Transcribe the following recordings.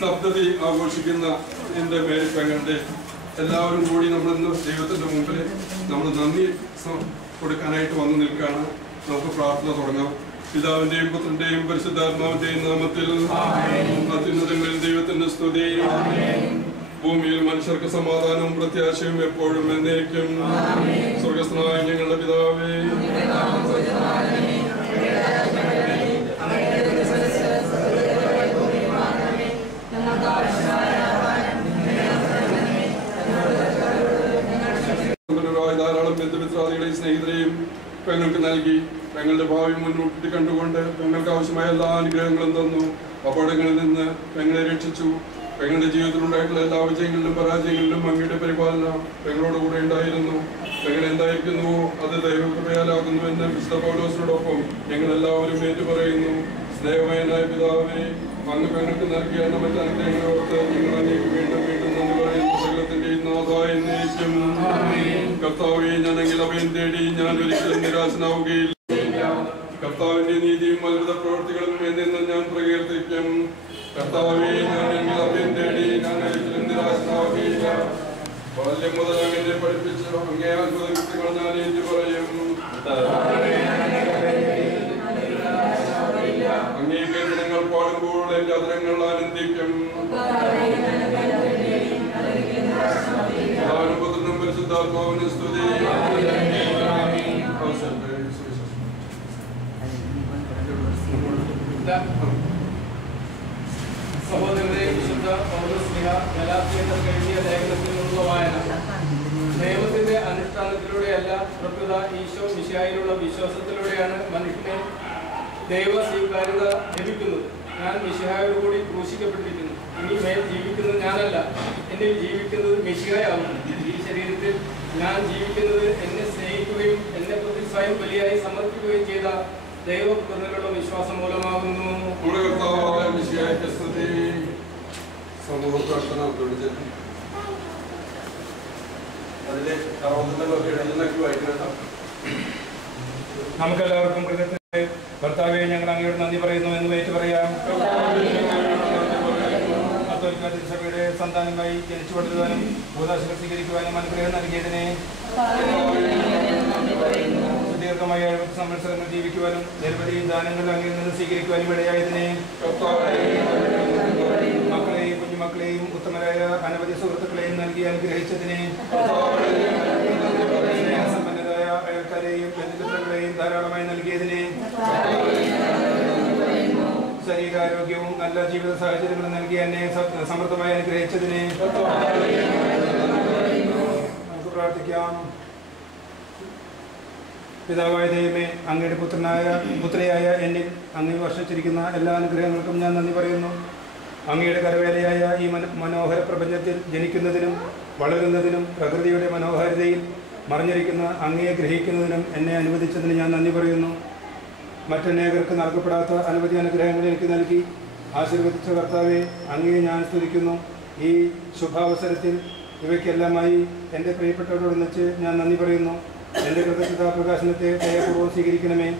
സപ്തതി ആഘോഷിക്കുന്ന എൻ്റെ മേരി പെങ്ങളുടെ എല്ലാവരും കൂടി നമ്മളിന്ന് ദൈവത്തിൻ്റെ മുമ്പിൽ നമ്മൾ നന്ദി കൊടുക്കാനായിട്ട് വന്നു നിൽക്കുകയാണ്. നമുക്ക് പ്രാർത്ഥന തുടങ്ങാം. പിതാവിന്റെയും പുത്രന്റെയും പരിശുദ്ധാത്മാവിന്റെയും നാമത്തിൽ അത്യുന്നതങ്ങളിൽ ദൈവത്തിന്റെ സ്തുതി. ഭൂമിയിൽ മനുഷ്യർക്ക് സമാധാനവും പ്രത്യാശയും എപ്പോഴും എന്നേക്കും. സ്വർഗസ്ഥനായ ഞങ്ങളുടെ പിതാവേ, ധാരാളം ബന്ധുമിത്രാദികളെയും സ്നേഹിതരെയും പെങ്ങൾക്ക് നൽകി പെങ്ങളുടെ ഭാവി മുൻകൂട്ടി കണ്ടുകൊണ്ട് പെങ്ങൾക്ക് ആവശ്യമായ എല്ലാ അനുഗ്രഹങ്ങളും തന്നു. അപകടങ്ങളിൽ നിന്ന് പെങ്ങളെ രക്ഷിച്ചു. പെങ്ങളുടെ ജീവിതത്തിലുണ്ടായിട്ടുള്ള എല്ലാ വിജയങ്ങളിലും പരാജയങ്ങളിലും അങ്ങയുടെ പരിപാലന പെങ്ങളോട് കൂടെ ഉണ്ടായിരുന്നു. പെങ്ങൾ എന്തായിരിക്കുന്നുവോ അത് ദൈവകൃപയാലാകുന്നുവെന്ന് വിശുദ്ധ പൗലോസിനോടൊപ്പം ഞങ്ങളെല്ലാവരും ഏറ്റുപറയുന്നു. സ്നേഹമയനായ പിതാവേ, അങ്ങ് പെങ്ങൾക്ക് നൽകിയ മറ്റ് അനുഗ്രഹങ്ങളോർത്ത് ഞങ്ങൾ അങ്ങേക്ക് വീണ്ടും വീണ്ടും നന്ദി പറയുന്നു. സകലത്തിന്റെയും നാഥായ എന്നേക്കും. കർത്താവേ, ഞാനെങ്കിൽ അഭയം തേടി ഞാൻ ഒരിക്കലും നിരാശനാവുകയില്ല. കർത്താവിന്റെ നീതിയും അത്ഭുത പ്രവൃത്തികളും എന്നെന്നും ഞാൻ പ്രകീർത്തിക്കും. കർത്താവേ, ഞാനെങ്കിൽ അഭയം തേടി ഞാൻ ഒരിക്കലും നിരാശനാവുകയില്ല. ബാല്യം മുതൽ അങ്ങനെ പഠിപ്പിച്ച് അങ്ങേ അത്ഭുത കൃത്യങ്ങൾ ഞാൻ ഏറ്റു പറയും. അങ്ങേ കീർത്തനങ്ങൾ പാടുമ്പോൾ എന്റെ അധരങ്ങൾ ആനന്ദിക്കും. പുത്രനും പരിശുദ്ധാത്മാവിന് സ്തുതി. സഹോദരരെ, വിശുദ്ധ പൗലോസ്ലീഹ ഗലാത്യർക്ക് എഴുതിയ ലേഖനത്തിൽ നിന്നുള്ള വായന. ദൈവത്തിന്റെ അനുഷ്ഠാനത്തിലൂടെയല്ല, പ്രകൃത ഈശോ മിശിഹായിലുള്ള വിശ്വാസത്തിലൂടെയാണ് മനുഷ്യനെ ദൈവ സ്വീകാര്യത ലഭിക്കുന്നത്. ഞാൻ മിശിഹായോടുകൂടി ക്രൂശിക്കപ്പെട്ടിരിക്കുന്നു. ഇനി മേൽ ജീവിക്കുന്നത് ഞാനല്ല, എന്നിൽ ജീവിക്കുന്നത് മിശിഹായാകുന്നു. ഈ ശരീരത്തിൽ ഞാൻ ജീവിക്കുന്നത് എന്നെ സ്നേഹിക്കുകയും എന്നെ പ്രതി സ്വയം ബലിയായി സമർപ്പിക്കുകയും ചെയ്ത ദൈവപുത്രനിലുള്ള വിശ്വാസം മൂലമാകുന്നു. സമൂഹ പ്രാർത്ഥന അതിലെ കറോന്നൊക്കെ എഴുതുന്നൊക്കെ വായിക്കണം. നമുക്കെല്ലാവർക്കും കൃത്യത്തെ ഭർത്താവെ, ഞങ്ങൾ അങ്ങയോട് നന്ദി പറയുന്നു എന്ന് ഏറ്റു പറയാം. കത്തോലിക്ക സഭയുടെ സന്താനമായി ജനിച്ചു വളരുവാനും ഭൂതാശകൾ സ്വീകരിക്കുവാനും അനുഗ്രഹം നൽകിയതിനെ, ദീർഘമായ 70 സംവത്സരങ്ങൾ ജീവിക്കുവാനും നിരവധി ദാനങ്ങൾ അങ്ങിൽ നിന്ന് സ്വീകരിക്കുവാനും ഇടയായതിനെ, മക്കളെയും കുഞ്ഞുമക്കളെയും ഉത്തമരായ അനവധി സുഹൃത്തുക്കളെയും നൽകി അനുഗ്രഹിച്ചതിനെ, സ്നേഹസമ്പന്നരായ അയൽക്കാരെയും ബന്ധുമിത്രങ്ങളെയും ധാരാളമായി നൽകിയതിനെ, ശരീരാരോഗ്യവും നല്ല ജീവിത സാഹചര്യങ്ങളും നൽകി എന്നെ സമൃദ്ധമായി അനുഗ്രഹിച്ചതിനെ നമുക്ക് പ്രാർത്ഥിക്കാം. പിതാവായ ദൈവമേ, അങ്ങയുടെ പുത്രിയായ എന്നിൽ അങ്ങ് വർഷിച്ചിരിക്കുന്ന എല്ലാ അനുഗ്രഹങ്ങൾക്കും ഞാൻ നന്ദി പറയുന്നു. അങ്ങയുടെ കരവേലയായ ഈ മനോഹര പ്രപഞ്ചത്തിൽ ജനിക്കുന്നതിനും വളരുന്നതിനും പ്രകൃതിയുടെ മനോഹാരിതയിൽ മറിഞ്ഞിരിക്കുന്ന അങ്ങയെ ഗ്രഹിക്കുന്നതിനും എന്നെ അനുവദിച്ചതിന് ഞാൻ നന്ദി പറയുന്നു. മറ്റനേകർക്ക് നൽകപ്പെടാത്ത അനവധി അനുഗ്രഹങ്ങൾ എനിക്ക് നൽകി ആശീർവദിച്ച കർത്താവെ, അങ്ങയെ ഞാൻ സ്തുതിക്കുന്നു. ഈ ശുഭാവസരത്തിൽ ഇവയ്ക്കെല്ലാമായി എൻ്റെ പ്രിയപ്പെട്ടവരോടൊന്നിച്ച് ഞാൻ നന്ദി പറയുന്നു. എൻ്റെ കൃതജ്ഞതാ പ്രകാശനത്തെ ദയപൂർവ്വം സ്വീകരിക്കണമേ.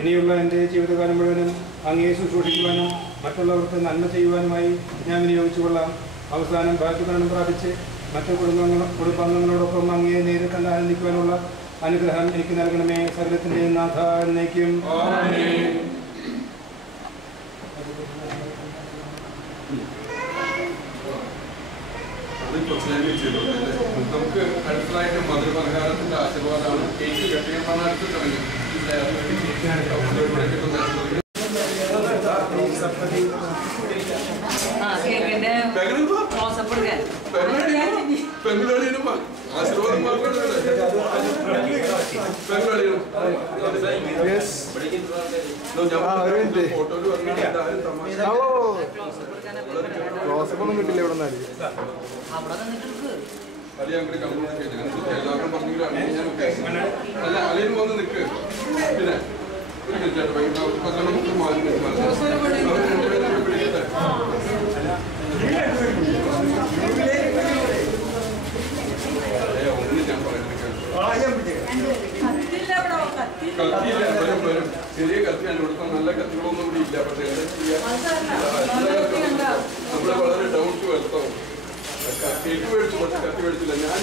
ഇനിയുള്ള എൻ്റെ ജീവിതകാലം മുഴുവനും അങ്ങയെ ശുശ്രൂഷിക്കുവാനും മറ്റുള്ളവർക്ക് നന്മ ചെയ്യുവാനുമായി ഞാൻ വിനിയോഗിച്ചു കൊള്ളാം. അവസാനം ഭാഗ്യമരണം പ്രാപിച്ച് മറ്റു കുടുംബാംഗങ്ങളോടൊപ്പം അങ്ങയെ നേരിൽ കണ്ട് ആനന്ദിക്കുവാനുള്ള അനുഗ്രഹം എനിക്ക് നൽകണമേ. സകലത്തിൻ്റെ നാഥ എന്നേക്കും. നമുക്ക് അടുത്തതായിട്ട് മധുരപലഹാരത്തിന്റെ ആശീർവാദമാണ്. കേക്ക് കെട്ടിയപ്പാണ് അടുത്ത് തുടങ്ങി. ആശീർവാദം മാത്രമല്ല ഫോട്ടോയിൽ പറഞ്ഞാൽ തമാശ ക്ലോസപ്പൊന്നും കിട്ടില്ല ഇവിടെ നിന്നാല് അലി അങ്ങോട്ട് കമ്മ്യൂണിസ്റ്റ് എല്ലാവരും പറഞ്ഞെങ്കിലും അങ്ങനെ ഞാൻ ഉദ്ദേശിച്ചു അല്ല അലിയിൽ വന്ന് നിൽക്ക് പിന്നെ ഒരു മിനിറ്റ് പിടിക്കട്ടെ ഒന്നും ഞാൻ പറയുന്നത് കത്തിയില്ല വരും വരും ചെറിയ കത്തിയാണ് ഇവിടുത്തെ നല്ല കത്തികളൊന്നും കൂടി ഇല്ല പക്ഷെ എന്താ ചെയ്യാ നമ്മള് വളരെ ഡൗൺ ടു എർത്താവും കേക്ക് മേടിച്ചു പക്ഷെ കത്തി മേടിച്ചില്ല ഞാൻ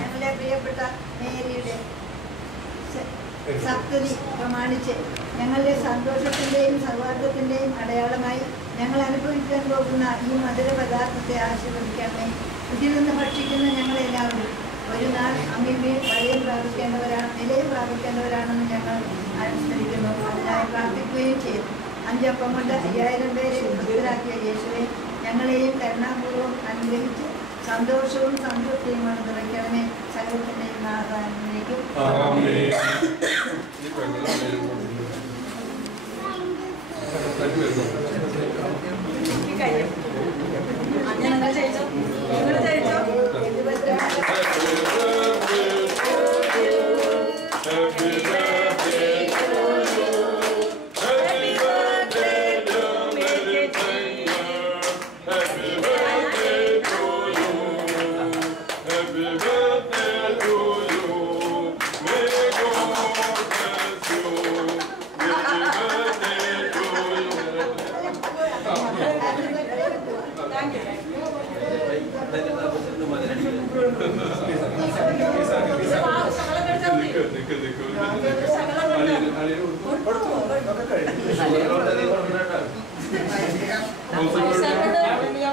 ഞങ്ങളുടെ പ്രിയപ്പെട്ട മേരിയുടെ സപ്തതി പ്രമാണിച്ച് ഞങ്ങളുടെ സന്തോഷത്തിന്റെയും സൗഹാർദ്ദത്തിന്റെയും അടയാളമായി ഞങ്ങൾ അനുഭവിക്കാൻ പോകുന്ന ഈ മധുര പദാർത്ഥത്തെ ആശീർവദിക്കണമേ. ഇതിൽ നിന്ന് ഭക്ഷിക്കുന്ന ഞങ്ങളെല്ലാവരും ഒരു നാൾ അങ്ങിൽ നിലയും പ്രാപിക്കേണ്ടവരാണെന്ന് ഞങ്ങൾ അനുസ്മരിക്കുന്നു. അതിനായി പ്രാർത്ഥിക്കുകയും ചെയ്തു. 5 അപ്പം കൊണ്ട് 5000 പേരെ ഭക്തരാക്കിയ യേശുവെ ഞങ്ങളെയും കരുണാപൂർവ്വം അനുഗ്രഹിച്ച് സന്തോഷവും സംതൃപ്തിയും കൊണ്ട് നിറയ്ക്കണമേ. സകലത്തിന്റെയും നാഥാനിലേക്കും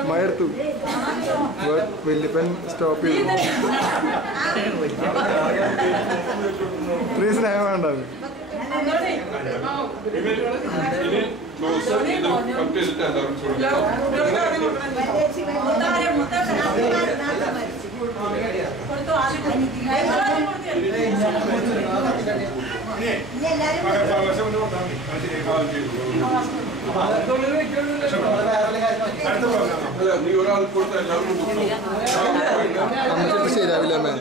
മയർത്തു വല്യപ്പൻ സ്റ്റോപ്പ് ചെയ്തു. ഇത്രയും സ്നേഹം വേണ്ട നീ ഒരാൾ കൊടുത്ത എല്ലാവരും ശരിയാവില്ല അമ്മേ.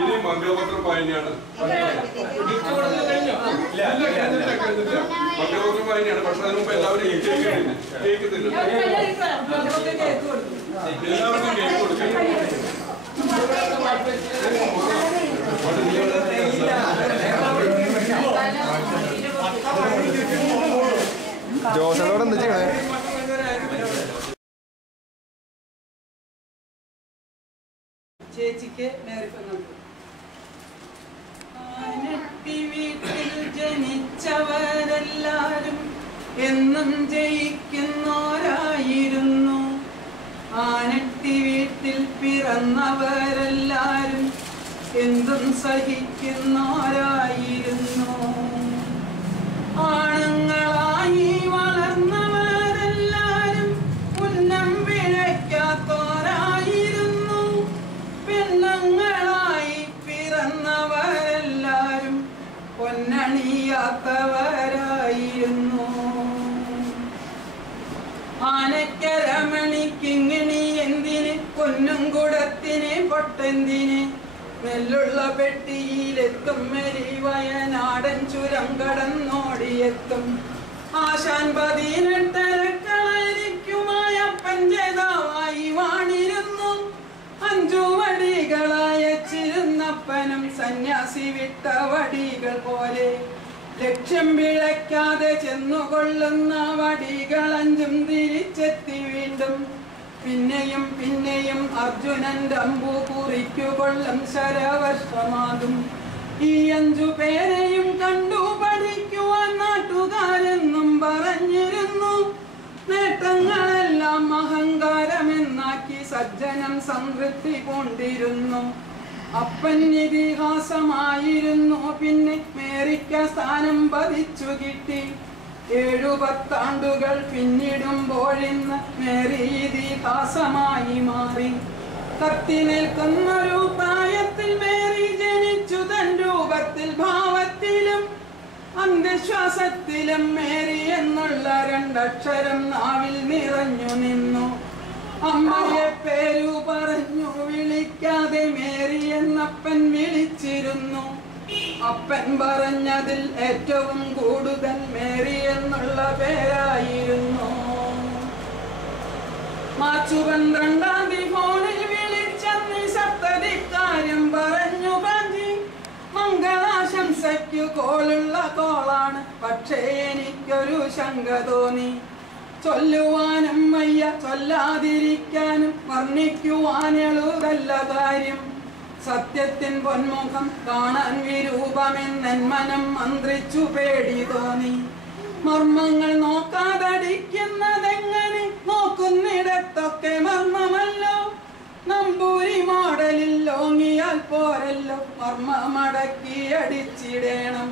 ഇത് മംഗളപത്രം വായനയാണ്. മംഗളപത്രം വായനയാണ്. പക്ഷെ അതിന് മുമ്പ് എല്ലാവരും കേക്ക് തിന്നു. എല്ലാവർക്കും കേക്ക് കൊടുക്കും. ജോസോട് എന്താ ചെയ്യണേ? ചേച്ചിക്ക് വീട്ടിൽ ജനിച്ചവരെല്ലാരും എന്നും ജയിക്കുന്നോരായിരുന്നു. ആനട്ടി വീട്ടിൽ പിറന്നവരെല്ലാരും എന്തും സഹിക്കുന്നോരായിരുന്നു. ആണുങ്ങളായി വളർന്നവരെല്ലാരും ഉന്നം പിഴയ്ക്കാത്തോരായിരുന്നു. പെണ്ണുങ്ങളായി പിറന്നവരെല്ലാരും പൊന്നണിയാത്തവരായിരുന്നു. ആനക്കരമണിക്കിങ്ങിണി എന്തിന്, പൊന്നും കുടത്തിന് പൊട്ടെന്തിന്, നെല്ലുള്ള പെട്ടിയിലെത്തും മെരി വയനാടൻ ചുരം കടന്നോടിയെത്തും. ആശാൻ 18 കളരിക്കുമായ പഞ്ചേതാവായി വാണിരുന്നു. 5 വടികളയച്ചിരുന്നപ്പനും സന്യാസി വിട്ട വടികൾ പോലെ ലക്ഷ്യം പിഴയ്ക്കാതെ ചെന്നുകൊള്ളുന്ന വടികൾ 5ഉം തിരിച്ചെത്തി വീണ്ടും. പിന്നെയും പിന്നെയും അർജുനന്റെ അമ്പു കുറിക്കുകൊള്ളും ശരവർഷമാകും. ഈ 5 പേരെയും കണ്ടു പഠിക്കുവാൻ നാട്ടുകാരെന്നും പറഞ്ഞിരുന്നു. നേട്ടങ്ങളെല്ലാം അഹങ്കാരമെന്നാക്കി സജ്ജനം സംതൃപ്തി കൊണ്ടിരുന്നു. അപ്പൻ ഇതിഹാസമായിരുന്നു, പിന്നെ മേരിക്ക സ്ഥാനം പതിച്ചു കിട്ടി. 7 പത്താണ്ടുകൾ പിന്നിടുമ്പോഴിന്ന് മേരി ഇതിഹാസമായി മാറി. കത്തി നിൽക്കുന്നൊരു പ്രായത്തിൽ മേരി ജനിച്ചു. തൻ രൂപത്തിൽ ഭാവത്തിലും അന്ധശ്വാസത്തിലും മേരി എന്നുള്ള 2 അക്ഷരം നാവിൽ നിറഞ്ഞു നിന്നു. അമ്മയെ പേരു പറഞ്ഞു വിളിക്കാതെ മേരി എന്നപ്പൻ വിളിച്ചിരുന്നു. അപ്പൻ പറഞ്ഞതിൽ ഏറ്റവും കൂടുതൽ മേരി എന്നുള്ള പേരായിരുന്നു. മാർച്ച് 12 ഫോണിൽ വിളിച്ചെന്ന് സപ്തതിക്കാര്യം പറഞ്ഞു കാഞ്ചി. മംഗളാശംസയ്ക്കു കോളുള്ള കോളാണ്, പക്ഷേ എനിക്കൊരു ശങ്ക തോന്നി. ചൊല്ലുവാനും വയ്യ, ചൊല്ലാതിരിക്കാനും വർണ്ണിക്കുവാനെളുതല്ല കാര്യം. സത്യത്തിൻ പൊന്മുഖം കാണാൻ വിരൂപമെന്നൻ മനം മന്ത്രിച്ചു പേടി തോന്നി. മർമ്മങ്ങൾ നോക്കാതടിക്കുന്നതെങ്ങനെ, നോക്കുന്നിടത്തൊക്കെ മർമ്മമല്ലോ. നമ്പൂരി മോഡലിൽ ലോങ്ങിയാൽ പോരല്ലോ, മർമ്മമടക്കി അടിച്ചിടേണം.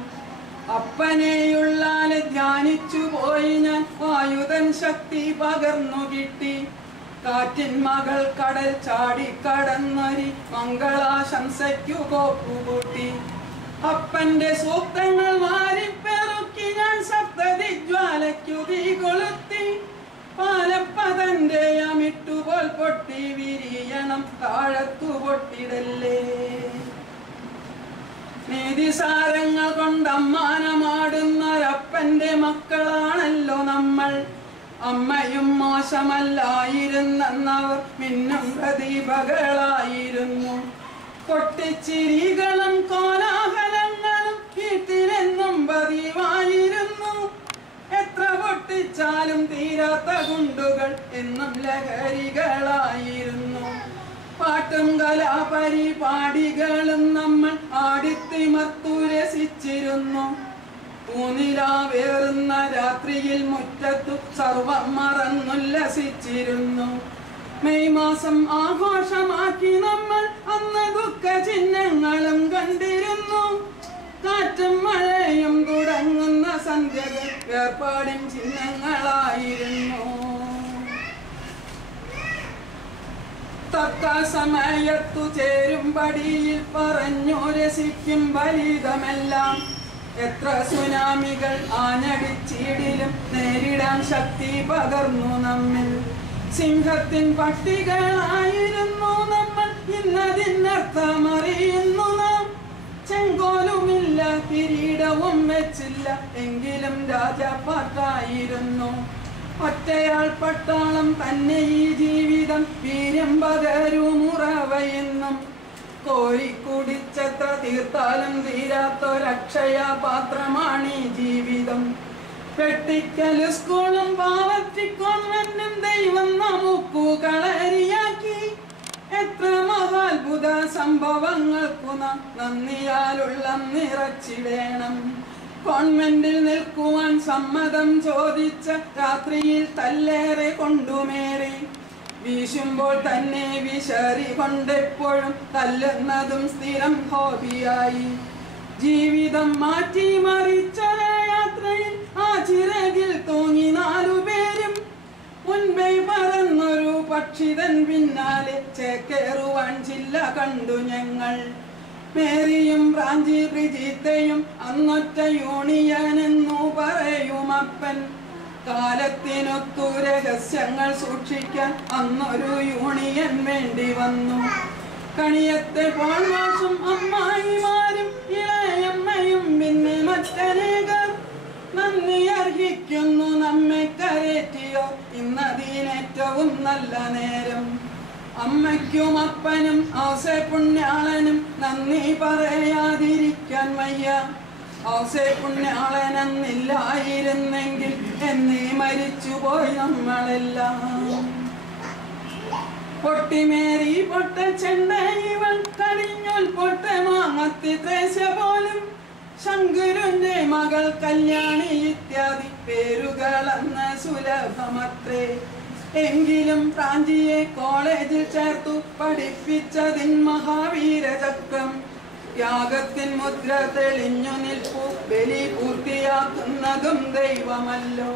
അപ്പനെയുള്ളാലെ ധ്യാനിച്ചു പോയി ഞാൻ, ആയുധൻ ശക്തി പകർന്നു കിട്ടി. കാറ്റിൻ മകൾ കടൽ ചാടിക്കടന്നൊരി മംഗളാശംസയ്ക്കു കോപ്പുകൂട്ടി. അപ്പന്റെ സൂക്തങ്ങൾ വാരിപ്പെറുക്കി ഞാൻ സപ്തതിജ്വാലയ്ക്കു തീ കൊളുത്തി. പാലപ്പതന്റെ അമിട്ടുപോൽ പൊട്ടി വിരിയണം, താഴത്തു പൊട്ടിടല്ലേ. നീതിസാരങ്ങൾ കൊണ്ടമ്മാനമാടുന്നൊരപ്പന്റെ മക്കളാണല്ലോ നമ്മൾ. അമ്മയും മോശമല്ലായിരുന്നവർ മിന്നും പ്രതീപകളായിരുന്നു. പൊട്ടിച്ചിരികളും കോലാഹലങ്ങളും വീട്ടിലെന്നും പതിവായിരുന്നു. എത്ര പൊട്ടിച്ചാലും തീരാത്ത ഗുണ്ടുകൾ എന്നും ലഹരികളായിരുന്നു. പാട്ടും കലാപരിപാടികളും നമ്മൾ ആടിത്തിമർത്തു രസിച്ചിരുന്നു. പൂനിലാവേറുന്ന രാത്രിയിൽ മുറ്റത്തു സർവം മറന്നുല്ലസിച്ചിരുന്നു. മെയ് മാസം ആഘോഷമാക്കി നമ്മൾ അന്ന് ദുഃഖ ചിഹ്നങ്ങളും കണ്ടിരുന്നു. കാറ്റും മഴയും തുടങ്ങുന്ന സന്ധ്യകൾ വേർപാടിൻ ചിഹ്നങ്ങളായിരുന്നു. തക്ക സമയത്തു ചേരുംപടിയിൽ പറഞ്ഞു രസിക്കും ഫലിതമെല്ലാം. എത്ര സുനാമികൾ ആഞ്ഞടിച്ചിടിലും നേരിടാൻ ശക്തി പകർന്നു നമ്മിൽ. സിംഹത്തിൻ പട്ടികളായിരുന്നു നമ്മൾ, ഇന്നതിനർത്ഥമറിയുന്നു നാം. ചെങ്കോലുമില്ല, കിരീടവും വെച്ചില്ല, എങ്കിലും രാജാപ്പാട്ടായിരുന്നു. ഒറ്റയാൾ പട്ടാളം തന്നെ ഈ ജീവിതം, വീര്യം പകരുമുറവയെന്നും. കോരിക്കുടിച്ചെത്ര തീർത്താലും തീരാത്തൊരക്ഷയ പാത്രമാണീ ജീവിതം. വെട്ടിക്കൽ സ്കൂളും പാവറ്റി കോൺവെന്റും ദൈവം നമുക്കു കളരിയാക്കി. എത്ര മഹാത്ഭുത സംഭവങ്ങൾക്കു നാം നന്ദിയാലുള്ള നിറച്ചിടേണം. കോൺവെന്റിൽ നിൽക്കുവാൻ സമ്മതം ചോദിച്ച രാത്രിയിൽ തല്ലേറെ കൊണ്ടുമേറി. വീശുമ്പോൾ തന്നെ വിശറി കൊണ്ടെപ്പോഴും തല്ലുന്നതും സ്ഥിരം ഹോബിയായി. ജീവിതം മാറ്റി മറിച്ചൊര യാത്രയിൽ ആ ചിറകിൽ തൂങ്ങി 4 പേരും. മുൻപേ പറന്നൊരു പക്ഷിതൻ പിന്നാലെ ചേക്കേറുവാൻ ചില്ല കണ്ടു ഞങ്ങൾ. മേരിയും ബ്രാഞ്ചി ബ്രിജിത്തയും അന്നൊറ്റ യൂണിയനെന്നു പറയും അപ്പൻ. കാലത്തിനൊത്തു രഹസ്യങ്ങൾ സൂക്ഷിക്കാൻ അന്നൊരു യൂണിയൻ വേണ്ടി വന്നു. കണിയത്തെ പോൾവാസും അമ്മായിമാരും ഇളയമ്മയും പിന്നെ മറ്റനേകർ. നന്ദി അർഹിക്കുന്നു നമ്മെ കരേറ്റിയോ ഇന്നതിനേറ്റവും നല്ല നേരം. അമ്മയ്ക്കും അപ്പനും ഔസേ പുണ്യാളനും നന്ദി പറയാതിരിക്കാൻ വയ്യ. ഔസേ പുണ്യാളനെന്നില്ലായിരുന്നെങ്കിൽ എന്നേ മരിച്ചുപോയി നമ്മളെല്ലാം. പൊട്ടിമേറി പൊട്ട ചെണ്ട ഇവൾ കഴിഞ്ഞു ഉൾപ്പെട്ട മാങ്ങത്തി ത്രേസ്യ പോലും ശങ്കുരുന്റെ മകൾ കല്യാണി ഇത്യാദി പേരുകളെന്ന് സുലഭമത്രേ. എങ്കിലും പ്രാഞ്ചിയെ കോളേജിൽ ചേർത്തു പഠിപ്പിച്ചതിൻ മഹാവീരചക്രം. യാഗത്തിൻ മുദ്ര തെളിഞ്ഞു നിൽപ്പു ബലി പൂർത്തിയാക്കുന്നതും ദൈവമല്ലോ.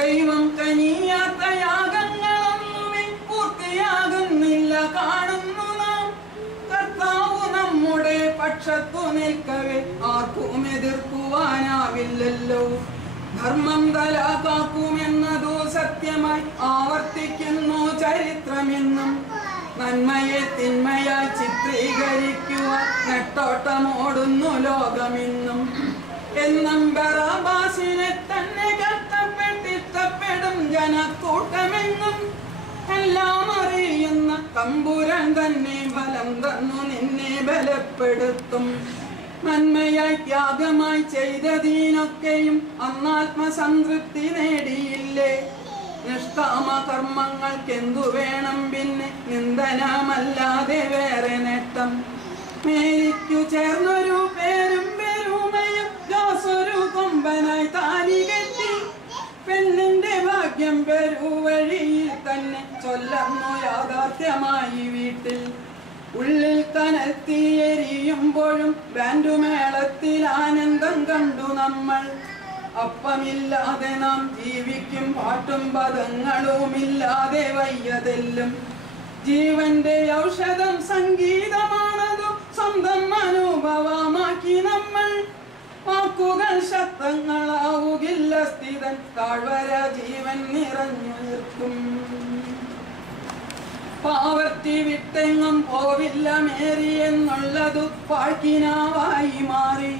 ദൈവം കനിയാത്ത യാഗങ്ങളൊന്നുമേ പൂർത്തിയാകുന്നില്ല കാണുന്നു നാം. കർത്താവ് നമ്മുടെ പക്ഷത്തു നിൽക്കവേ ആർക്കും എതിർക്കുവാനാവില്ലല്ലോ. ധർമ്മം തലാക്കാക്കുമെന്നതു സത്യമായി ആവർത്തിക്കുന്നു ചരിത്രമെന്നും. നന്മയെ തിന്മയായി ചിത്രീകരിക്കുവാൻ നെട്ടോട്ടമോടുന്നു ലോകമെന്നും. എന്നും ബറാബാസിനെ തന്നെ കഷ്ടപ്പെട്ടിഷ്ടപ്പെടും ജനക്കൂട്ടമെന്നും. എല്ലാം അറിയുന്ന തമ്പുരാൻ തന്നെ ബലം തന്നു നിന്നെ ബലപ്പെടുത്തും. നന്മയായി ത്യാഗമായി ചെയ്തതിനൊക്കെയും അന്നാത്മസംതൃപ്തി നേടിയില്ലേ? നിഷ്കാമ കർമ്മങ്ങൾക്കെന്തു വേണം പിന്നെ നിന്ദനമല്ലാതെ വേറെ നേട്ടം? മേരിക്കു ചേർന്നൊരു പേരും പെരുമയും ജോസൊരു കൊമ്പനായി താലി കെട്ടി. പെണ്ണിന്റെ ഭാഗ്യം പെരുവഴിയിൽ തന്നെ ചൊല്ലുന്നു യാഥാർത്ഥ്യമായി വീട്ടിൽ. ഉള്ളിൽ കനത്തിയെരിയുമ്പോഴും ബാൻഡുമേളത്തിൽ ആനന്ദം കണ്ടു നമ്മൾ. അപ്പമില്ലാതെ നാം ജീവിക്കും പാട്ടും പദങ്ങളുമില്ലാതെ വയ്യതെല്ലും. ജീവന്റെ ഔഷധം സംഗീതമാണതു സ്വന്തം അനുഭവമാക്കി നമ്മൾ. വാക്കുകൾ ശബ്ദങ്ങളാവുകില്ല സ്ഥിതൻ താഴ്വര ജീവൻ നിറഞ്ഞു നിൽക്കും. പാവർത്തി വിട്ടെങ്ങും പോവില്ല മേരി എന്നുള്ളതു പാഴ്ക്കിനാവായി മാറി.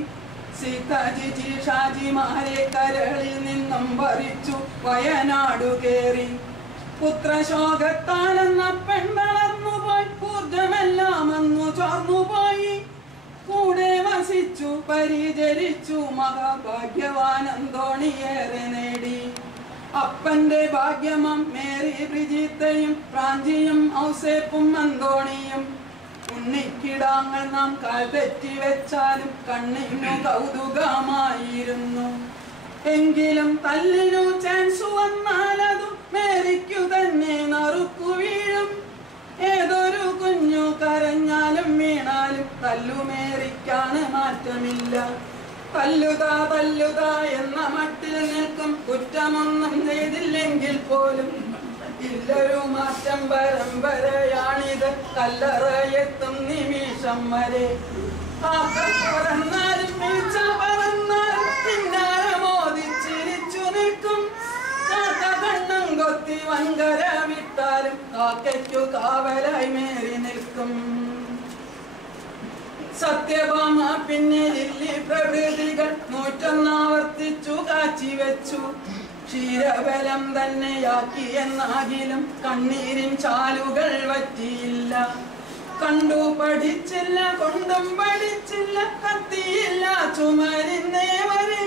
സീതാജി ഷാജിമാരെ കരളിൽ നിന്നും പറിച്ചു വയനാടു കേറി. പുത്രശോകത്താലെന്ന പെൺവളർന്നുപോയി ഊർജമെല്ലാം അന്നു ചോർന്നുപോയി. കൂടെ വസിച്ചു പരിചരിച്ചു മഹാഭാഗ്യവാൻ അന്തോണിയേറെ നേടി. അപ്പന്റെ ഭാഗ്യമം മേരി ബ്രിജിത്തയും പ്രാഞ്ചിയും ഔസേപ്പും അന്തോണിയും. ഉണ്ണിക്കിടാങ്ങൾ നാം കാൽ തെറ്റി വെച്ചാലും കണ്ണിനു കൗതുകമായിരുന്നു. എങ്കിലും തല്ലിനു ചാൻസ് വന്നാലതു മേരിക്കു തന്നെ നറുക്കു വീഴും. ഏതൊരു കുഞ്ഞു കരഞ്ഞാലും വീണാലും തല്ലുമേരിക്കാണ് മാറ്റമില്ല. തല്ലുതാ തല്ലുതാ എന്ന മട്ടിൽ നിൽക്കും. കുറ്റമൊന്നും ചെയ്തില്ലെങ്കിൽ പോലും ഇല്ലൊരു മാറ്റം പരമ്പരയാണിത് കല്ലറയെത്തും നിമിഷം വരെ. പറന്നാലും വീഴ്ച പറന്നാലും പിന്നാലെ മോദിച്ചിരിച്ചു നിൽക്കും. കാക്ക കണ്ണും കൊത്തി വൻകര വിട്ടാലും കാക്കയ്ക്കു കാവലായി മേറി നിൽക്കും. സത്യഭാമ പിന്നെ ലില്ലി പ്രഭൃതികൾ 101 ആവർത്തിച്ചു കാച്ചി വെച്ചു. ക്ഷീരബലം തന്നെയാക്കി എന്നാകിലും കണ്ണീരിൻ ചാലുകൾ വറ്റിയില്ല. കണ്ടു പഠിച്ചില്ല കൊണ്ടും പഠിച്ചില്ല കത്തിയില്ല ചുമരിന്നേ വരെ.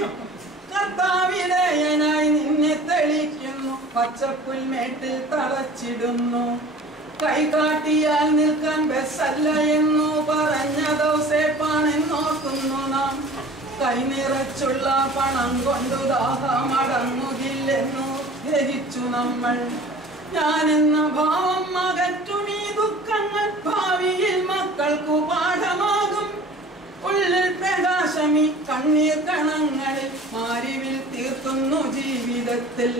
കർത്താവിടയനായി നിന്നെ തെളിക്കുന്നു പച്ചപ്പുൽമേട്ടിൽ തളച്ചിടുന്നു. കൈകാട്ടിയാൽ നിൽക്കാൻ ബസ്സല്ല എന്നു പറഞ്ഞ ദൗസേപ്പാണെന്നോർക്കുന്നു നാം. കൈനിറച്ചുള്ള പണം കൊണ്ടു ദാഹമടങ്ങുകില്ലെന്നു ധരിച്ചു നമ്മൾ. ഞാനെന്ന ഭാവം അകറ്റുമീ ദുഃഖങ്ങൾ ഭാവിയിൽ മക്കൾക്കു പാഠമാകും. ഉള്ളിൽ പ്രകാശമീ കണ്ണീർ കണങ്ങളിൽ മാരിവിൽ തീർക്കുന്നു ജീവിതത്തിൽ.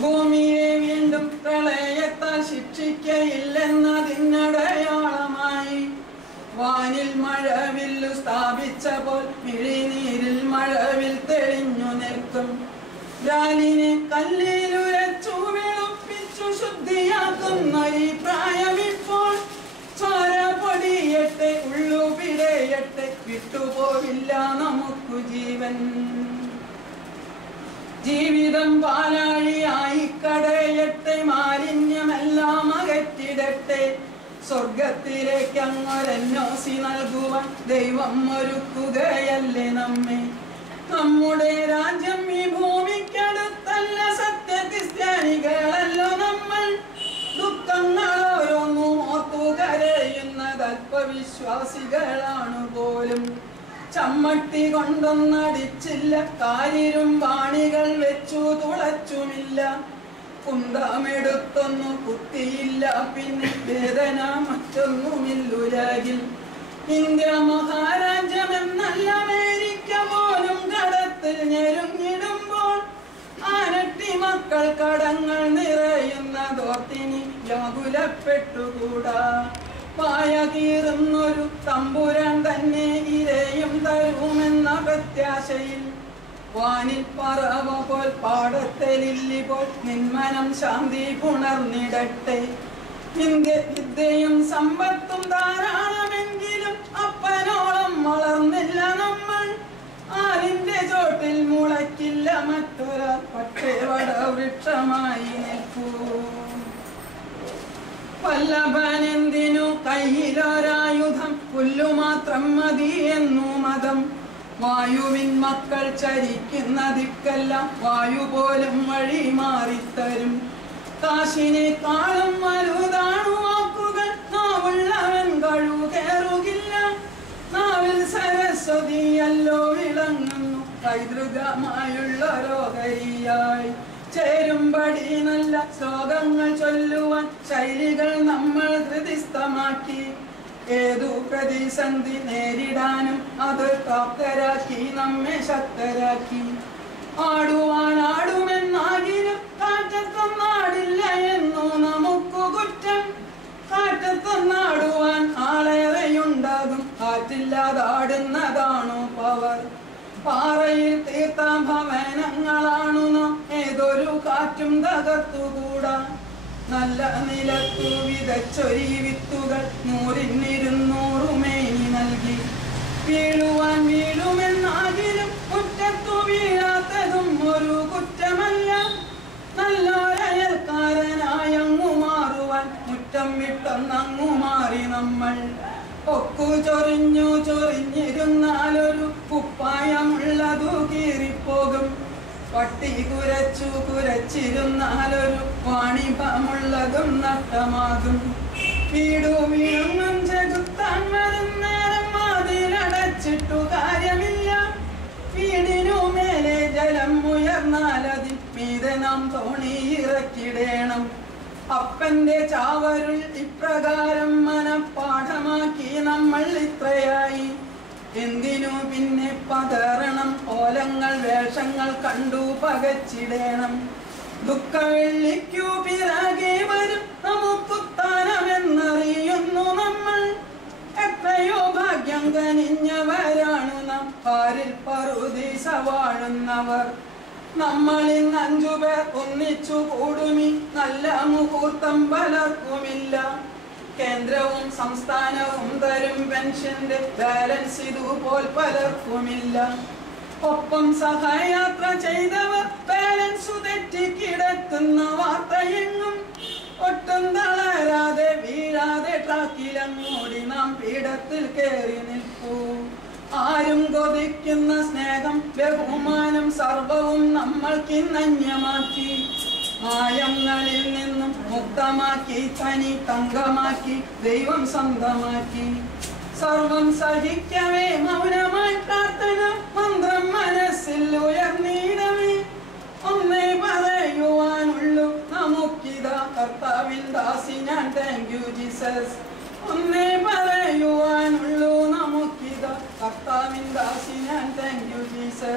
ഭൂമിയെ വീണ്ടും പ്രളയത്താൽ ശിക്ഷിക്കയില്ലെന്നതിനടയാളമായി വാനിൽ മഴവില്ലു സ്ഥാപിച്ച പോൽ മിഴിനീരിൽ മഴവിൽ തെളിഞ്ഞു നിൽക്കും. രാലിനെ കല്ലിലുരച്ചു വെളുപ്പിച്ചു ശുദ്ധിയാക്കുന്ന ഈ പ്രായമിപ്പോൾ. ചോര പൊടിയട്ടെ ഉള്ളു പിടയട്ടെ വിട്ടുപോവില്ല നമുക്കു ജീവൻ. ജീവിതം പാലാഴിയായി കടയട്ടെ മാലിന്യമെല്ലാം അകറ്റിടട്ടെ. സ്വർഗത്തിലേക്ക് അങ്ങൊരെന്നോസി നൽകുവാൻ ദൈവം ഒരുക്കുകയല്ലേ നമ്മെ. നമ്മുടെ രാജ്യം ഈ ഭൂമിക്കടുത്തല്ല. സത്യ ക്രിസ്ത്യാനികളല്ലോ നമ്മൾ. ദുഃഖങ്ങൾ ഓരോന്നും ഓർത്തു കരയുന്നത് അല്പവിശ്വാസം വിശ്വാസികളാണു പോലും. ചമ്മട്ടി കൊണ്ടൊന്നടിച്ചില്ല, കാരിരുമ്പാണികൾ വെച്ചു തുളച്ചുമില്ല, കുന്തമെടുത്തൊന്നു കുത്തിയില്ല, പിന്നെ വേദന മറ്റൊന്നുമില്ലുലകിൽ. ഇന്ത്യ മഹാരാജ്യമെന്നല്ല അമേരിക്ക പോലും കടത്തിൽ ഞെരുങ്ങിടുമ്പോൾ ആനട്ടി മക്കൾ കടങ്ങൾ നിറയുന്നതോർത്തിനി വ്യാകുലപ്പെട്ടുകൂടാ. പായ കീറുന്നൊരു തമ്പുരാൻ തന്നെ ഇരയും തരുമെന്ന പ്രത്യാശയിൽ വാനിൽ പറവ പോൽ പാടത്തെ ലില്ലി പോൽ നിന്മനം ശാന്തി പുണർന്നിടട്ടെ. വിദ്യയും സമ്പത്തും ധാരാളമെങ്കിലും അപ്പനോളം വളർന്നില്ല നമ്മൾ. ആലിന്റെ ചോട്ടിൽ മുളയ്ക്കില്ല മറ്റൊരാൾ, പക്ഷേ വടവൃക്ഷമായി നിൽക്കൂ. വല്ലഭനെന്തിനു കയ്യിലൊരായുധം, പുല്ലുമാത്രം മതി എന്നു മതം. വായുവിൻ മക്കൾ ചരിക്കുന്ന ദിക്കെല്ലാം വായു പോലും വഴി മാറിത്തരും. കാശിനെക്കാളും വലുതാണു വാക്കുകൾ, നാവുള്ളവൻ കഴുകേറുകില്ല. നാവിൽ സരസ്വതിയല്ലോ വിളങ്ങുന്നു, പൈതൃകമായുള്ളൊരോഹരിയായി. ചേരുംപടി നല്ല ശ്ലോകങ്ങൾ ചൊല്ലുവാൻ ശൈലികൾ നമ്മൾ ഹൃദിസ്ഥമാക്കി. ഏതു പ്രതിസന്ധി നേരിടാനും അത് പ്രാപ്തരാക്കി, നമ്മെ ശക്തരാക്കി. ആടുവാനാടുമെന്നാകിലും കാറ്റത്തൊന്നാടില്ല എന്നു നമുക്ക് കുറ്റം. കാറ്റത്തൊന്നാടുവാൻ ആളേറെയുണ്ടാകും, കാറ്റില്ലാതാടുന്നതാണു പവർ. പാറയിൽ തീർത്ത ഭവനങ്ങളാണു നാം, ഏതൊരു കാറ്റും തകർത്തുകൂടാ. നല്ല നിലത്തു വിതച്ചൊരി വിത്തുകൾ 100-200 മേനി നൽകി. വീഴുവാൻ വീഴുമെന്നാകിലും മുറ്റത്തു വീഴാത്തതും ഒരു കുറ്റമല്ല. നല്ലൊരയൽക്കാരനായങ്ങു മാറുവാൻ മുറ്റം വിട്ടൊന്നങ്ങു മാറി നമ്മൾ. പൊക്കു ചൊറിഞ്ഞു ചൊറിഞ്ഞിരുന്നാലൊരു കുപ്പായമുള്ളതു കീറിപ്പോകും. പട്ടി കുരച്ചു കുരച്ചിരുന്നാലൊരു വാണിഭമുള്ളതും നഷ്ടമാകും. വീടു വീണും ചെകുത്താൻ വരുന്നേരം വാതിലടച്ചിട്ടു കാര്യമില്ല. വീടിനു മേലെ ജലം ഉയർന്നാലതിൽ മീതെ നാം തോണി ഇറക്കിടേണം. അപ്പന്റെ ചാവരുൾ ഇപ്രകാരം മനപ്പാഠമാക്കി നമ്മൾ ഇത്രയായി. എന്തിനു പിന്നെ പതറണം, ഓലങ്ങൾ വേഷങ്ങൾ കണ്ടു പകച്ചിടേണം. ദുഃഖവെള്ളിക്കു പിറകെ വരും നമുക്കുത്താനമെന്നറിയുന്നു നമ്മൾ. എത്രയോ ഭാഗ്യം കനിഞ്ഞവരാണു നാം, പാരിൽ പറുദീസ വാഴുന്നവർ. നമ്മളിൽ 5 പേർ ഒന്നിച്ചു കൂടുമി, നല്ല മുഹൂർത്തം പലർക്കുമില്ല. കേന്ദ്രവും സംസ്ഥാനവും തരും പെൻഷന്റെ ബാലൻസ് ഇതുപോൽ പലർക്കുമില്ല. ഒപ്പം സഹയാത്ര ചെയ്തവർ ബാലൻസ് തെറ്റിക്കിടക്കുന്ന വാർത്തയെങ്ങും. ഒട്ടും തളരാതെ വീഴാതെ ട്രാക്കിലങ്ങോടി നാം പീഠത്തിൽ കയറി നിൽക്കൂ. ആരും കൊതിക്കുന്ന സ്നേഹം ബഹുമാനം സർവവും നമ്മൾക്കിന്നന്യമാക്കി. മായങ്ങളിൽ നിന്നും മുക്തമാക്കി, തനി തങ്കമാക്കി ദൈവം സ്വന്തമാക്കി. സർവം സഹിക്കവേ മൗനമായി പ്രാർത്ഥന മന്ത്രം മനസ്സിൽ ഉയർന്നിടവേ. ഒന്നേ പറയുവാനുള്ളൂ നമുക്കിതാ, കർത്താവിൻ ദാസി ഞാൻ, താങ്ക് യു ജീസസ്. ഒന്നേ പറയുവാനുള്ളൂ നമുക്കിതാ, കർത്താവിൻ ദാസി ഞാൻ, താങ്ക് യു ജീസസ്.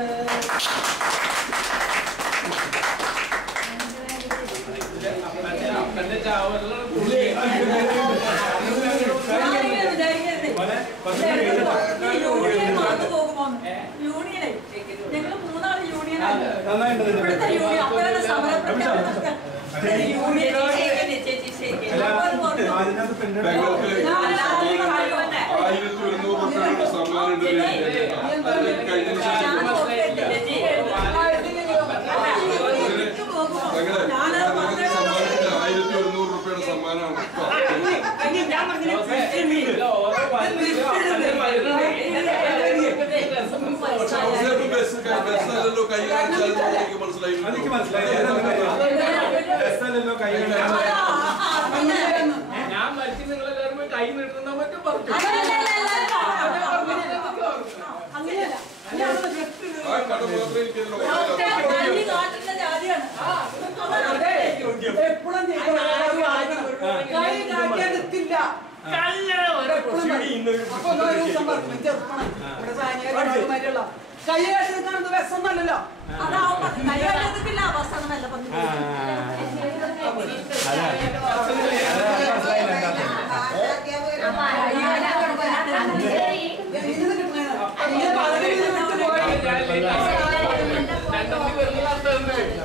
യൂണിയനെ ഞങ്ങൾ 3 യൂണിയനാണ്. ഇവിടുത്തെ യൂണിയൻ അപ്പോഴാണ് സമരത്തിന്റെ യൂണിയൻ ചേച്ചി ശരി. ഞാൻ മരിച്ചു നിങ്ങളെല്ലാവരും കൈ നീട്ടുന്ന മറ്റും പറഞ്ഞു. എനിക്കിതിലോ കള്ളി കാട്ടുന്ന ജാതിയാണ്. എപ്പോഴും കൈ കാട്ടിയാൽ നിൽക്കില്ല. അപ്പൊ ഒരു ദിവസം പറഞ്ഞു ചെറുപ്പണം ഇവിടെ സാനിയുള്ള കൈ കാട്ടി നിൽക്കാനത് വിഷമൊന്നല്ലല്ലോ. അതാവുമ്പോ കൈകാട്ടില്ല അവസാനമല്ല പറഞ്ഞു.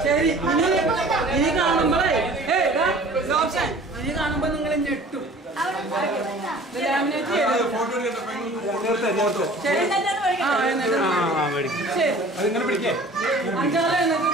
ശരി, ഈ കാണുമ്പോഴേ ഈ കാണുമ്പോ നിങ്ങൾ ഞെട്ടും. ലാമിനേറ്റ് അതിങ്ങനെ പിടിക്കേ അഞ്ചാറ് എന്നിട്ട്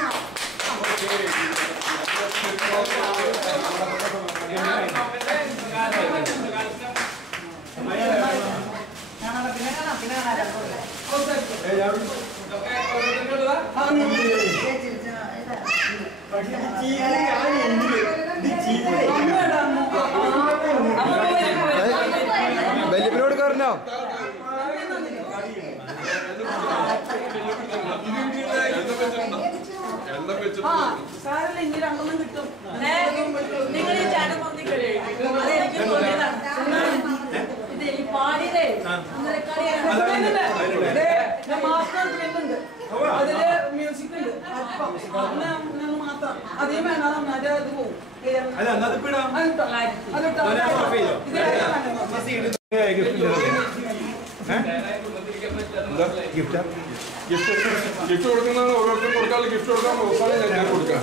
വല്യപ്പനോട് കാരണോ സാരല്ല ഇനി രണ്ടെണ്ണം കിട്ടും. നിങ്ങൾ ഈ ചേട്ടൻ പൊന്തിക്കളി അതെനിക്ക് തോന്നിയതാണ്. ഇത് ഈ പാടിയതേ അങ്ങനെ കളിയാണ്. മാസ്റ്റർ ഉണ്ട്, അതില് മ്യൂസിക് ഉണ്ട്. അന്ന് മാത്രം അധികം വേണ്ട, നന്നായിട്ട് അത് പോകും. ഗിഫ്റ്റ് കൊടുക്കുന്നതാണ് ഓരോരുത്തരും കൊടുക്കാനുള്ള ഗിഫ്റ്റ് കൊടുക്കാൻ അവസാനം ഞാൻ കൊടുക്കാം.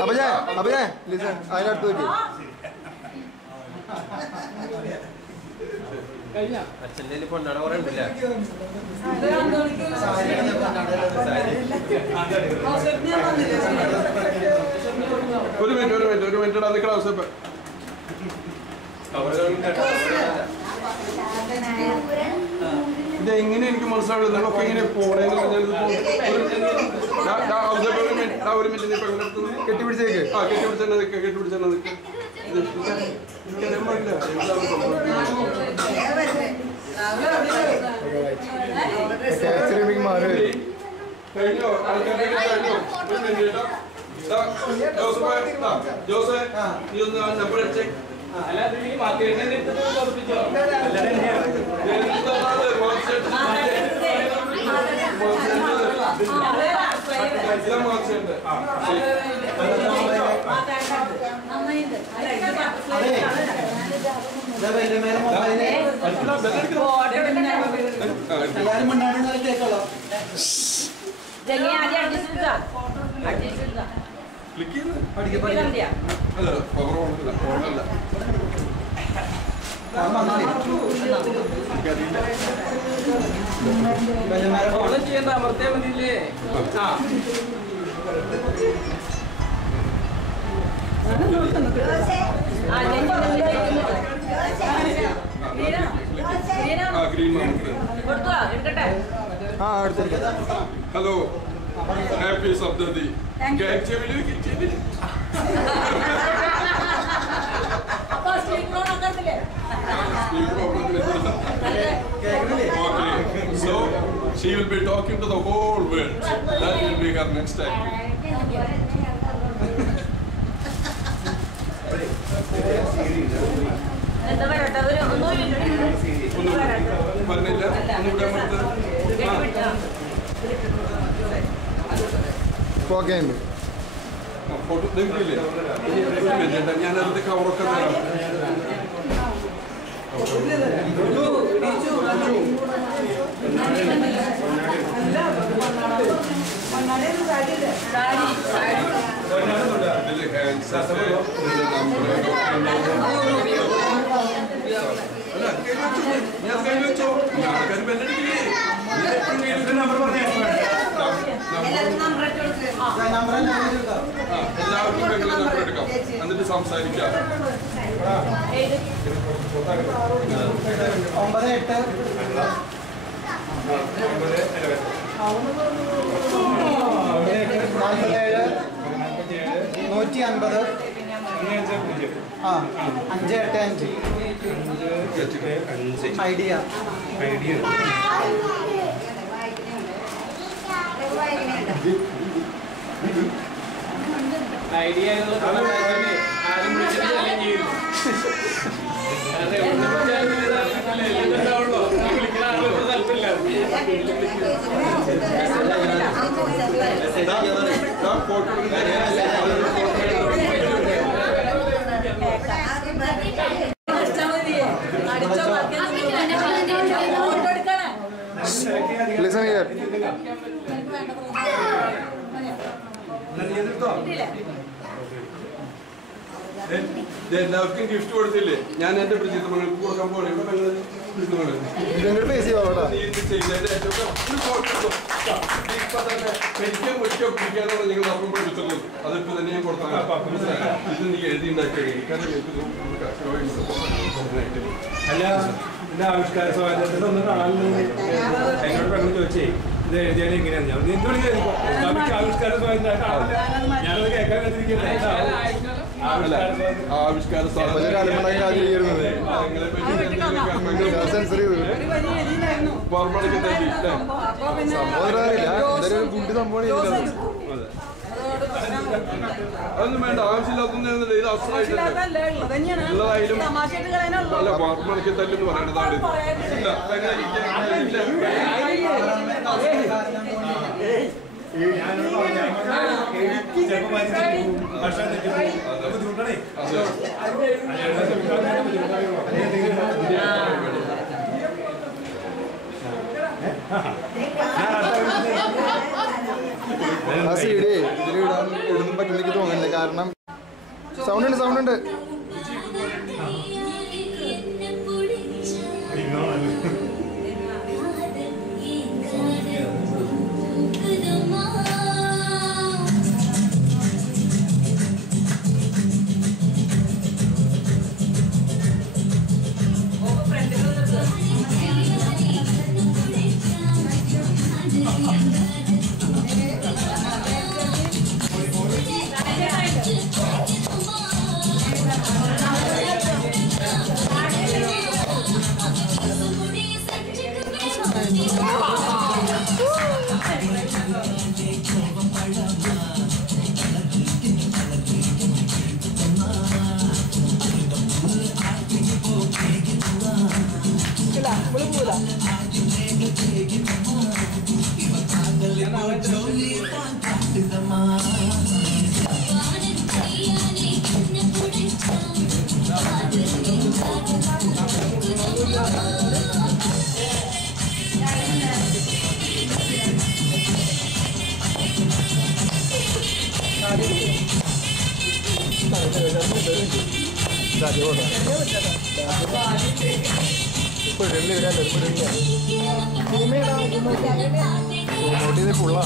അപ്പൊ ഞാൻ ലിസൺ അതിനടുത്ത് വെക്കും ഒരു മിനിറ്റ് നിൽക്കണ അവസരം ഇതെങ്ങനെ എനിക്ക് മനസ്സിലാവില്ല. നിങ്ങളൊക്കെ ഇങ്ങനെ പോണേന്ന് ഒരു മിനിറ്റ് കെട്ടിപ്പിടിച്ചേക്ക് കെട്ടിപ്പിടിച്ചെന്നെ നിൽക്കുക കെട്ടിപ്പിടിച്ചെന്നെ നിൽക്കുക. മാറി കഴിഞ്ഞോ ജോസേ നീ ഒന്ന് നമ്പർ അടിച്ചേ. ചെയ്യണ്ട അമർത്തേ മതിയില്ലേ? ഹലോ ഹാപ്പി സപ്തതി Okay, so she will be talking to the whole world. That will be her next activity. Okay photo നിൽക്കില്ലേ? ഞാനതിന്റെ കവറൊക്കെ തരാം. എല്ലാവർക്കും നമ്പർ എടുക്കാം, എന്നിട്ട് സംസാരിക്കാം. 98 150 ഐഡിയ Listen here. എല്ലാവർക്കും ഗിഫ്റ്റ് കൊടുത്തില്ലേ? ഞാൻ എന്റെ പ്രചിത മകൾക്ക് കൊടുക്കാൻ പോലെ പൈസ നിങ്ങൾ അപ്പം പഠിച്ചുള്ളൂ. അതിപ്പോ തന്നെ ഞാൻ കൊടുത്താൽ ഇത് നീ എഴുതി അല്ല എന്റെ ആവിഷ്കാര സ്വാതന്ത്ര്യത്തിന്റെ ഒന്ന് കാണുന്നത് എന്നോട് പെണ്ണ് ചോദിച്ചേ ഇത് എഴുതിയാൽ എങ്ങനെയാണ് ഞാൻ എന്തുകൊണ്ട് ആവിഷ്കാര സ്വാതന്ത്ര്യം ഞാനത് കേൾക്കാൻ കണ്ടിരിക്കുന്നത് ആവിഷ്കാര അതൊന്നും വേണ്ട, ആവശ്യമില്ലാത്തൊന്നും ഇത് അവസരമായിട്ടുള്ളതായാലും അല്ല പാർമണിക്ക് തല്ലെന്ന് പറയേണ്ടതാണ്. ആ സി ഡി ഇടുന്നും പറ്റുന്ന എനിക്ക് തോന്നുന്നില്ല. കാരണം സൗണ്ട് ഉണ്ട് ഫുള്ളാ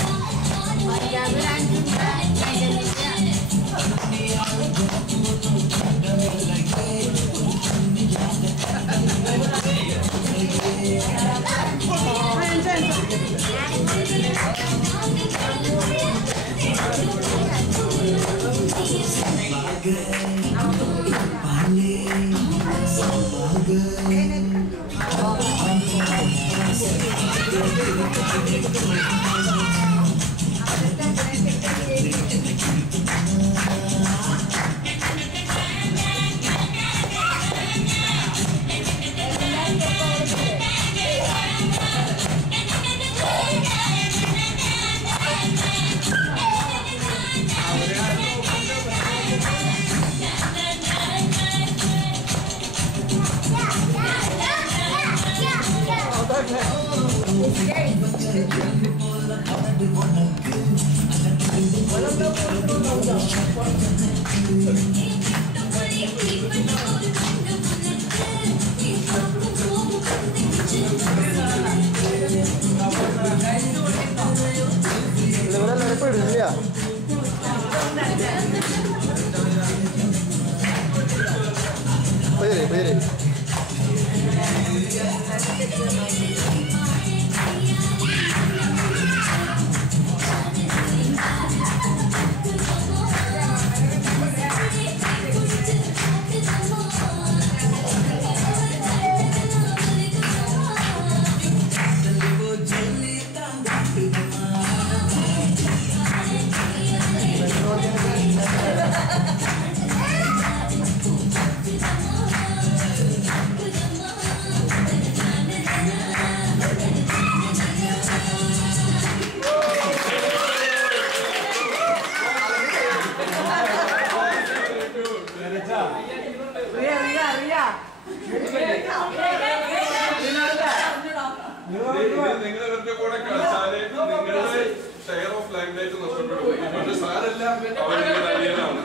നിങ്ങളുടെ കൂടെ കളിച്ചാല് നിങ്ങളുടെ ഷെയർ ഓഫ് ലൈഫ് ലൈറ്റ് നഷ്ടപ്പെടും. പക്ഷെ സാരല്ല, അവരുടെ അനിയനാണ്.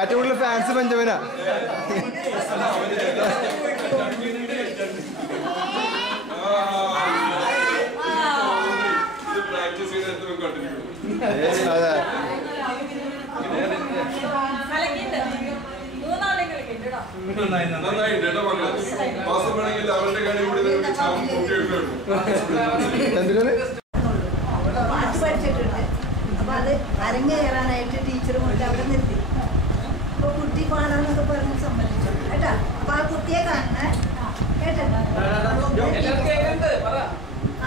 ഏറ്റവും കൂടുതൽ ഫാൻസ് പഞ്ചവനാ. ഇത് പ്രാക്ടീസ് ചെയ്ത് കണ്ടിരിക്കുന്നു. അതെ, നന്നായിട്ട് ഇട മക്കളെ മാസം വേണമെങ്കിൽ അവരുടെ കാര്യം കൂടി എന്തിനാണ് പാട്ട് പഠിച്ചിട്ടുണ്ട്. അപ്പൊ അത് അരങ്ങേറാനായിട്ട് ടീച്ചർ കൊണ്ട് അവിടെ നിർത്തി. അപ്പൊ കുട്ടി പാടാന്നൊക്കെ പറഞ്ഞ് സമ്മതിച്ചു കേട്ടാ. അപ്പൊ ആ കുട്ടിയെ കാണണേ കേട്ടോ. ആ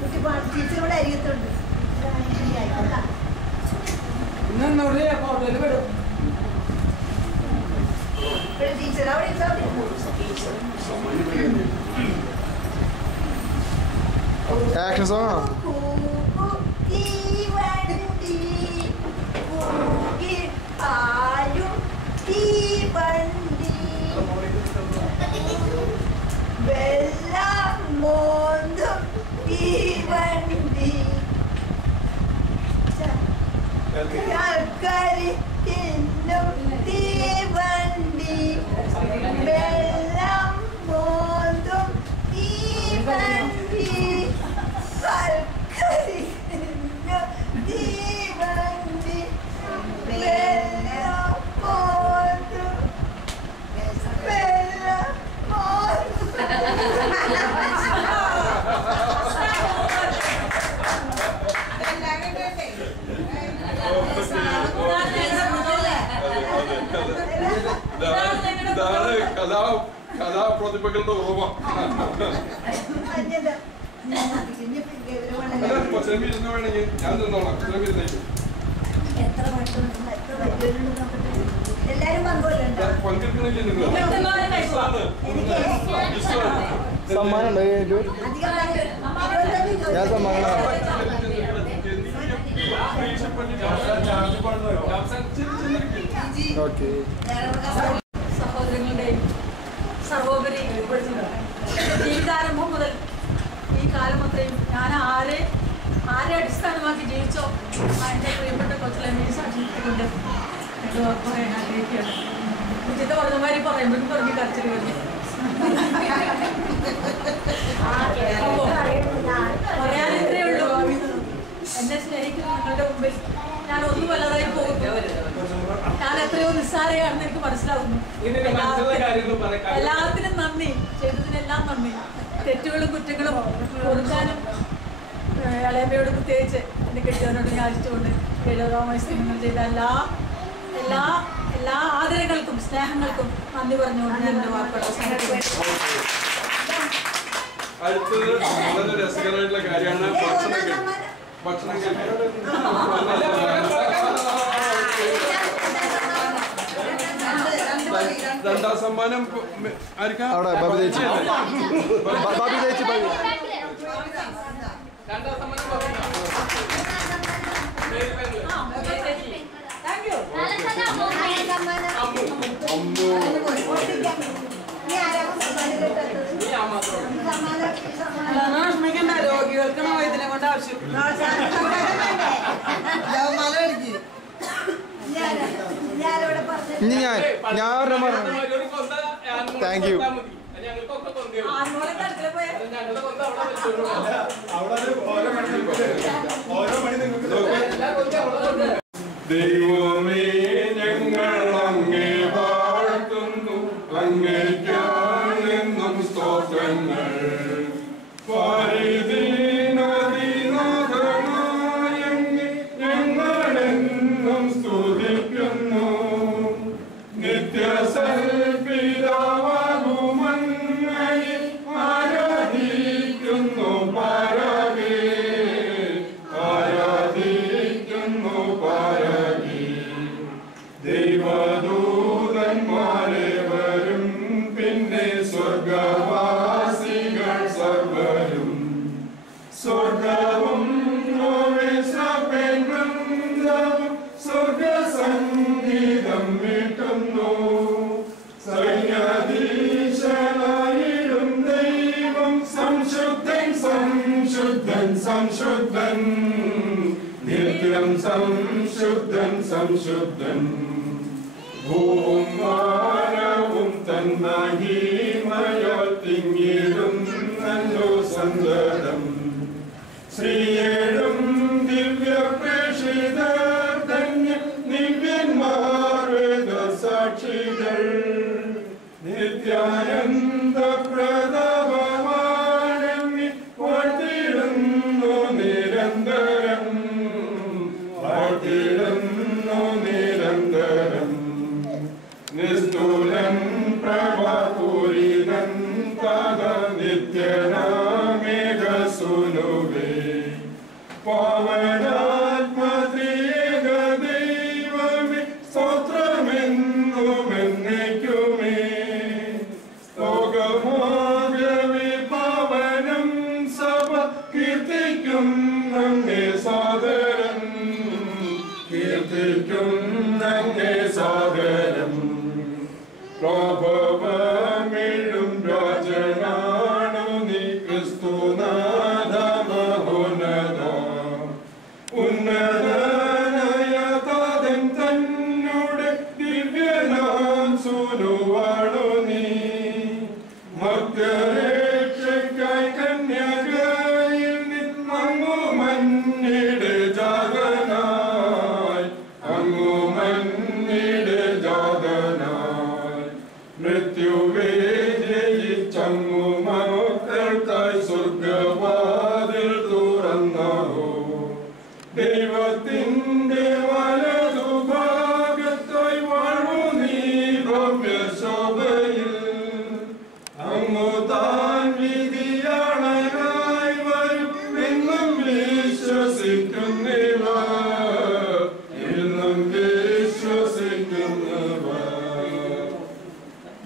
കുട്ടി പാടും. ടീച്ചർ ഇവിടെ അരികത്തുണ്ട്. ആയിക്കോട്ടാ. ടീച്ചർ അവിടെ ആക്ഷൻ സോങ് ആണോ? കഥാപ്രതിഭകളുടെ ഓർമ്മ. ഇരുന്ന് വേണമെങ്കിൽ ഞാൻ നിന്നോളാം. എല്ലാരും പങ്കുവല്ലോ. പങ്കെടുക്കണില്ലേ നിങ്ങൾ? സമ്മാനം ഉണ്ടോ? ഞാൻ സമ്മാനം ഓക്കെ. സഹോദരങ്ങളുടെയും സർവോപരി ജീവിതാരംഭം മുതൽ ഈ കാലം അത്രയും ഞാൻ ആരെ അടിസ്ഥാനമാക്കി ജീവിച്ചോ എൻ്റെ പ്രിയപ്പെട്ട കൊച്ചിലെ സാക്ഷിക്കൊണ്ട് എൻ്റെ വാക്ക് പറയാൻ ആഗ്രഹിക്കുകയാണ്. ഉച്ചത്തെ പറഞ്ഞമാരി പറയുമ്പോഴും പറഞ്ഞ് കരച്ചിൽ കഴിഞ്ഞു. പറയാനിത്രേ ഉള്ളൂ. എന്നെ സ്നേഹിക്കുന്ന നിങ്ങളുടെ മുമ്പിൽ ഞാൻ ഒന്നും വല്ലതായി പോകും. ഞാൻ എത്രയോ നിസ്സാരയാണെന്ന് എനിക്ക് മനസ്സിലാവുന്നു. എല്ലാത്തിനും നന്ദി, ചെയ്തതിനെല്ലാം നന്ദി. തെറ്റുകളും കുറ്റങ്ങളും കൊടുക്കാനും ഇളയമ്മയോട് പ്രത്യേകിച്ച് എൻ്റെ കെട്ടിയവനോട് യാചിച്ചുകൊണ്ട് 70-ാം വയസ്സിൽ നിങ്ങൾ ചെയ്ത എല്ലാ ആദരങ്ങൾക്കും സ്നേഹങ്ങൾക്കും നന്ദി പറഞ്ഞുകൊണ്ട് ഞാൻ എൻ്റെ വാക്കുകൾ അവസാനിപ്പിക്കുന്നു. അടുത്തത് വളരെ രസകരമായിട്ടുള്ള കാര്യമാണ് ഭക്ഷണം രണ്ടാം സമ്മാനം ആർക്കാ? അവിടെ ബാബി ചേച്ചി. ബാബി ചേച്ചി. വിഷമിക്കണ്ട, രോഗികൾക്കാണ് വൈദ്യനെ കൊണ്ട് ആവശ്യം. ഇനി ഞാൻ ഒരെണ്ണം പറഞ്ഞു. Thank you. ദൈവമേ ഞങ്ങൾ അങ്ങേ വാഴ്ത്തുന്നു, അങ്ങേക്കാണെന്നും സ്തോത്രങ്ങൾ. പരിദീനദീനാഥനായങ്ങേ ഞങ്ങളെന്നും സ്തുതിക്കുന്നു. നിത്യസൽപിതാവാകുമങ്ങയെ ആരാധിക്കുന്നു പരമേ, ആരാധിക്കുന്നു പരമേ. ദൈവദൂതന്മാരെ വരും പിന്നെ സ്വർഗവാസി ജഗദീശനായിടും ദൈവം സംശുദ്ധൻ സംശുദ്ധൻ സംശുദ്ധൻ നിത്യം സംശുദ്ധൻ സംശുദ്ധൻ ഭൂവും വാനവും തൻ മഹിമയാൽ തിങ്ങിടുന്നല്ലോ സന്തതം ശ്രീയേഴും ദിവ്യ പ്രേക്ഷിതർ ധന്യ ദിവ്യന്മാർ വേദ സാക്ഷികൾ നിത്യാനന്ദ പ്രതാപമാണെന്നി വാഴ്ത്തിടുന്നു നിരന്തരം വാഴ്ത്തിടുന്നു നിരന്തരം നിസ്തുലൻ പ്രഭാപൂരിതൻ തഥ നിത്യനാമേഘസുനുവേ പാവനാത്മത്രിയേക ദൈവമേ സ്തോത്രമെന്നുമെന്നേക്കുമേ സ്തോകമാവ്യവേ പാവനം സഭ കീർത്തിക്കും അങ്ങേ സാദരം കീർത്തിക്കും അങ്ങേ സാദരം പ്രഭവമിഴും രാജനാണു നീ ക്രിസ്തുനാഥ മഹോന്നത ഉന്നതനായ താതൻ തന്നോട് ദിവ്യനാം സുനുവാണു നീ മധ്യരക്ഷയ്ക്കായി കന്യകയിൽ നിന്നങ്ങു മന്നിടെ ജാതനായി അങ്ങു മന്നിടെ ജാതനായി മൃത്യുവേ ജയിച്ചങ്ങു മക്കൾക്കായി സ്വർഗവാതിൽ തുറന്നോ ദൈവത്തിന്റെ വലതുഭാഗത്തായി വാഴു നീ ഭവ്യശോഭയിൽ അങ്ങു താൻ വിധിയാളനായി വരും എന്നും വിശ്വസിക്കുന്നവ എന്നും വിശ്വസിക്കുന്നവ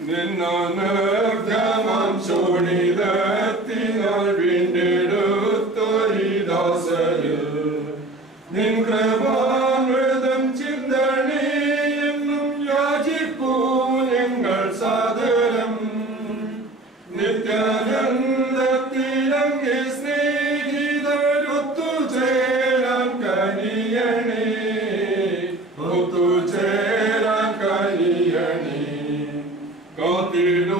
നിന്നർഗമാം ശോണിതത്തിനാൽ വീണ്ടെടുത്തൊരിദാസരിൽ നിൻ കൃപാമൃതം ചിന്തണേയെന്നും യാചിപ്പൂ ഞങ്ങൾ സാദരം നിത്യാനന്ദത്തിലങ്ങേ സ്നേഹിതരൊത്തുചേരാൻ കനിയണേ ഒത്തുചേരാൻ കനിയണേ കാത്തിടുന്നതാനിൻ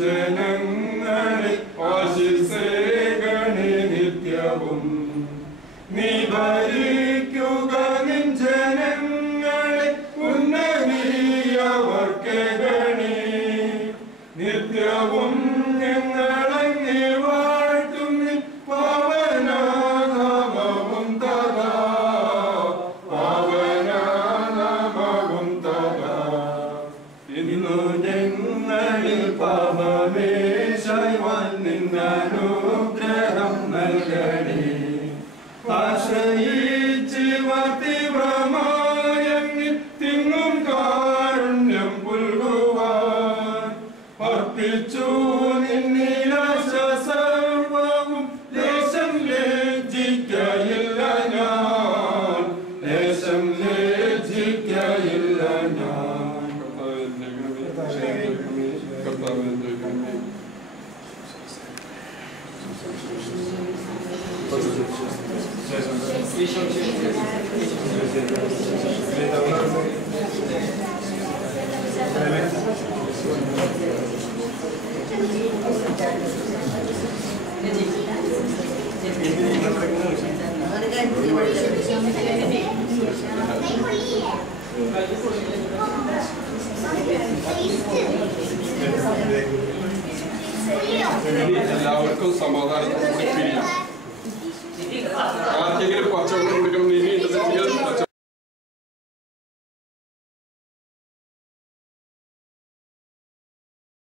ജനങ്ങളെ ആശിസേകണേ നിത്യവും നീ ഭരിക്കുക നിൻ ജനങ്ങളെ ഉന്നതീയവർക്കേകണേ നിത്യവും ഞങ്ങളങ്ങേ വാഴ്ത്തും നിൻ പാവനാനാമവും തഥാ പാവനാനാമവും തഥാ ഇന്നു ഞങ്ങളിൽ പാപമേശായി നിന്നനുഗ്രഹം നൽകണേ ആശ്രയിച്ചിവർ തീവ്രമായെങ്കിൽ തിങ്ങും കാരുണ്യം പുൽകുവാൻ അർപ്പിച്ചു നിന്നിലാശ സർവവും ലേശം ലജ്ജിക്കയില്ല ഞാൻ ലേശം ലജ്ജിക്കയില്ല ഞാൻ കർത്താവിനെ എല്ലാവർക്കും സമാധാനത്തോടെ പിരിയാം.